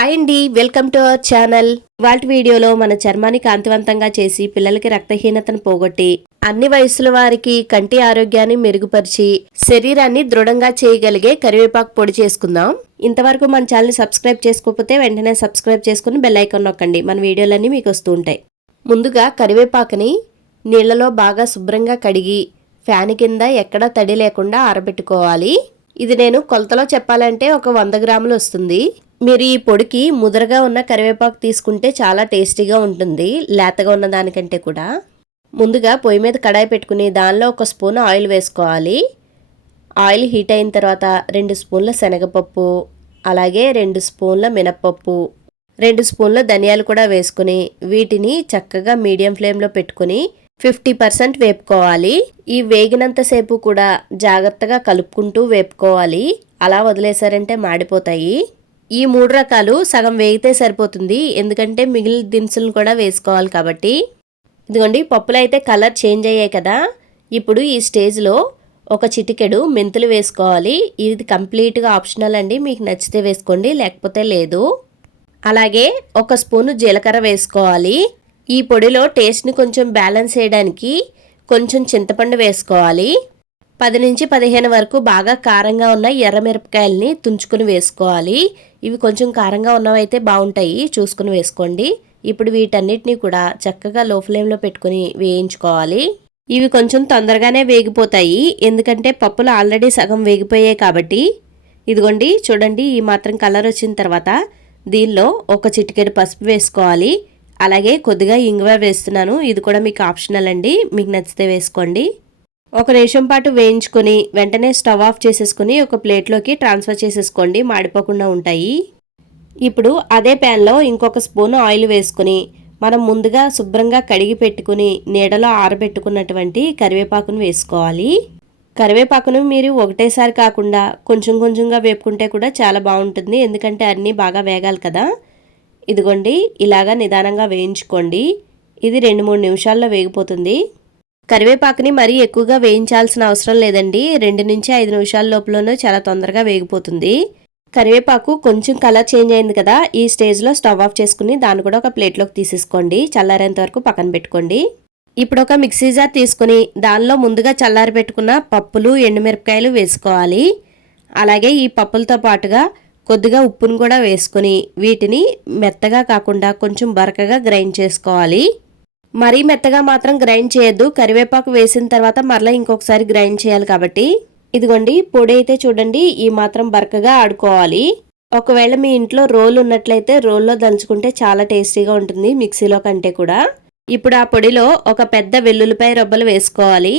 Hi అండి welcome to our channel. వాటి వీడియోలో మన చర్మాన్ని కాంతివంతంగా చేసి పిల్లలకి రక్తహీనతను పోగొట్టి అన్ని వయసుల వారికి కంటి ఆరోగ్యాన్ని మెరుగుపరిచి శరీరాన్ని దృఢంగా చేయగలిగే కరివేపాకు పొడి చేసుకుందాం. ఇంతవరకు మన ఛానల్ని సబ్స్క్రైబ్ చేసుకోకపోతే వెంటనే సబ్స్క్రైబ్ చేసుకుని బెల్ ఐకాన్ నొక్కండి. మన వీడియోలన్నీ మీకు వస్తూ ఉంటాయి. ముందుగా కరివేపాకుని నీళ్ళలో బాగా శుభ్రంగా కడిగి ఫ్యాన్ కింద ఎక్కడా తడి లేకుండా ఆరబెట్టుకోవాలి. ఇది నేను కొలతలో చెప్పాలంటే ఒక వంద గ్రాములు వస్తుంది. మీరు ఈ పొడికి ముదరగా ఉన్న కరివేపాకు తీసుకుంటే చాలా టేస్టీగా ఉంటుంది లేతగా ఉన్న దానికంటే కూడా. ముందుగా పొయ్యి మీద కడాయి పెట్టుకుని దానిలో ఒక స్పూన్ ఆయిల్ వేసుకోవాలి. ఆయిల్ హీట్ అయిన తర్వాత రెండు స్పూన్ల శనగపప్పు అలాగే రెండు స్పూన్ల మినప్పప్పు రెండు స్పూన్ల ధనియాలు కూడా వేసుకుని వీటిని చక్కగా మీడియం ఫ్లేమ్లో పెట్టుకుని ఫిఫ్టీ పర్సెంట్ వేపుకోవాలి. ఈ వేగినంతసేపు కూడా జాగ్రత్తగా కలుపుకుంటూ వేపుకోవాలి. అలా వదిలేశారంటే మాడిపోతాయి. ఈ మూడు రకాలు సగం వేగితే సరిపోతుంది. ఎందుకంటే మిగిలిన దినుసులు కూడా వేసుకోవాలి కాబట్టి. ఇదిగోండి పప్పులు అయితే కలర్ చేంజ్ అయ్యాయి కదా. ఇప్పుడు ఈ స్టేజ్లో ఒక చిటికెడు మెంతులు వేసుకోవాలి. ఇది కంప్లీట్గా ఆప్షనల్ అండి. మీకు నచ్చితే వేసుకోండి లేకపోతే లేదు. అలాగే ఒక స్పూను జీలకర్ర వేసుకోవాలి. ఈ పొడిలో టేస్ట్ని కొంచెం బ్యాలెన్స్ చేయడానికి కొంచెం చింతపండు వేసుకోవాలి. పది నుంచి పదిహేను వరకు బాగా కారంగా ఉన్న ఎర్రమిరపకాయల్ని తుంచుకుని వేసుకోవాలి. ఇవి కొంచెం కారంగా ఉన్నవైతే బాగుంటాయి. చూసుకుని వేసుకోండి. ఇప్పుడు వీటన్నిటిని కూడా చక్కగా లో ఫ్లేమ్లో పెట్టుకుని వేయించుకోవాలి. ఇవి కొంచెం తొందరగానే వేగిపోతాయి. ఎందుకంటే పప్పులు ఆల్రెడీ సగం వేగిపోయాయి కాబట్టి. ఇదిగోండి చూడండి ఈ మాత్రం కలర్ వచ్చిన తర్వాత దీనిలో ఒక చిటికెడు పసుపు వేసుకోవాలి. అలాగే కొద్దిగా ఇంగువ వేస్తున్నాను. ఇది కూడా మీకు ఆప్షనల్ అండి. మీకు నచ్చితే వేసుకోండి. ఒక నిమిషం పాటు వేయించుకొని వెంటనే స్టవ్ ఆఫ్ చేసేసుకుని ఒక ప్లేట్లోకి ట్రాన్స్ఫర్ చేసేసుకోండి మాడిపోకుండా ఉంటాయి. ఇప్పుడు అదే ప్యాన్లో ఇంకొక స్పూన్ ఆయిల్ వేసుకుని మనం ముందుగా శుభ్రంగా కడిగి పెట్టుకుని నీడలో ఆరబెట్టుకున్నటువంటి కరివేపాకును వేసుకోవాలి. కరివేపాకును మీరు ఒకటేసారి కాకుండా కొంచెం కొంచెంగా వేపుకుంటే కూడా చాలా బాగుంటుంది ఎందుకంటే అన్నీ బాగా వేగాలి కదా. ఇదిగోండి ఇలాగా నిదానంగా వేయించుకోండి. ఇది రెండు మూడు నిమిషాల్లో వేగిపోతుంది. కరివేపాకుని మరీ ఎక్కువగా వేయించాల్సిన అవసరం లేదండి. రెండు నుంచి ఐదు నిమిషాల లోపలనే చాలా తొందరగా వేగిపోతుంది. కరివేపాకు కొంచెం కలర్ చేంజ్ అయింది కదా ఈ స్టేజ్లో స్టవ్ ఆఫ్ చేసుకుని దాన్ని కూడా ఒక ప్లేట్లోకి తీసేసుకోండి. చల్లారేంత వరకు పక్కన పెట్టుకోండి. ఇప్పుడు ఒక మిక్సీ జార్ తీసుకుని దానిలో ముందుగా చల్లారి పెట్టుకున్న పప్పులు ఎండుమిరపకాయలు వేసుకోవాలి. అలాగే ఈ పప్పులతో పాటుగా కొద్దిగా ఉప్పును కూడా వేసుకుని వీటిని మెత్తగా కాకుండా కొంచెం బరకగా గ్రైండ్ చేసుకోవాలి. మరీ మెత్తగా మాత్రం గ్రైండ్ చేయొద్దు. కరివేపాకు వేసిన తర్వాత మరలా ఇంకొకసారి గ్రైండ్ చేయాలి కాబట్టి. ఇదిగోండి పొడి అయితే చూడండి ఈ మాత్రం బరకగా ఆడుకోవాలి. ఒకవేళ మీ ఇంట్లో రోల్ ఉన్నట్లయితే రోల్లో దంచుకుంటే చాలా టేస్టీగా ఉంటుంది మిక్సీలో కంటే కూడా. ఇప్పుడు ఆ పొడిలో ఒక పెద్ద వెల్లుల్లిపాయ రొబ్బలు వేసుకోవాలి.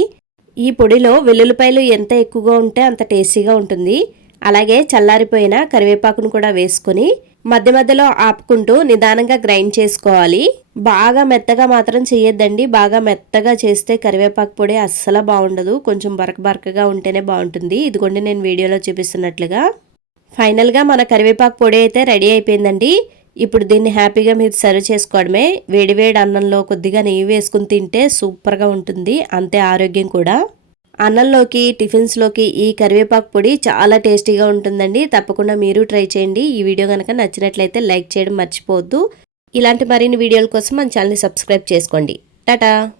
ఈ పొడిలో వెల్లుల్లిపాయలు ఎంత ఎక్కువగా ఉంటే అంత టేస్టీగా ఉంటుంది. అలాగే చల్లారిపోయిన కరివేపాకును కూడా వేసుకొని మధ్య మధ్యలో ఆపుకుంటూ నిదానంగా గ్రైండ్ చేసుకోవాలి. బాగా మెత్తగా మాత్రం చేయొద్దండి బాగా మెత్తగా చేస్తే కరివేపాకు పొడి అస్సలు బాగుండదు. కొంచెం బరక బరకగా ఉంటేనే బాగుంటుంది. ఇదిగోండి నేను వీడియోలో చూపిస్తున్నట్లుగా. ఫైనల్గా మన కరివేపాకు పొడి అయితే రెడీ అయిపోయిందండి. ఇప్పుడు దీన్ని హ్యాపీగా మీరు సర్వ్ చేసుకోవడమే. వేడివేడి అన్నంలో కొద్దిగా నెయ్యి వేసుకుని తింటే సూపర్గా ఉంటుంది. అంతే ఆరోగ్యం కూడా. అన్నంలోకి టిఫిన్స్లోకి ఈ కరివేపాకు పొడి చాలా టేస్టీగా ఉంటుందండి. తప్పకుండా మీరు ట్రై చేయండి. ఈ వీడియో కనుక నచ్చినట్లయితే లైక్ చేయడం మర్చిపోవద్దు. ఇలాంటి మరిన్ని వీడియోల కోసం మన ఛానల్ని సబ్స్క్రైబ్ చేసుకోండి. టాటా!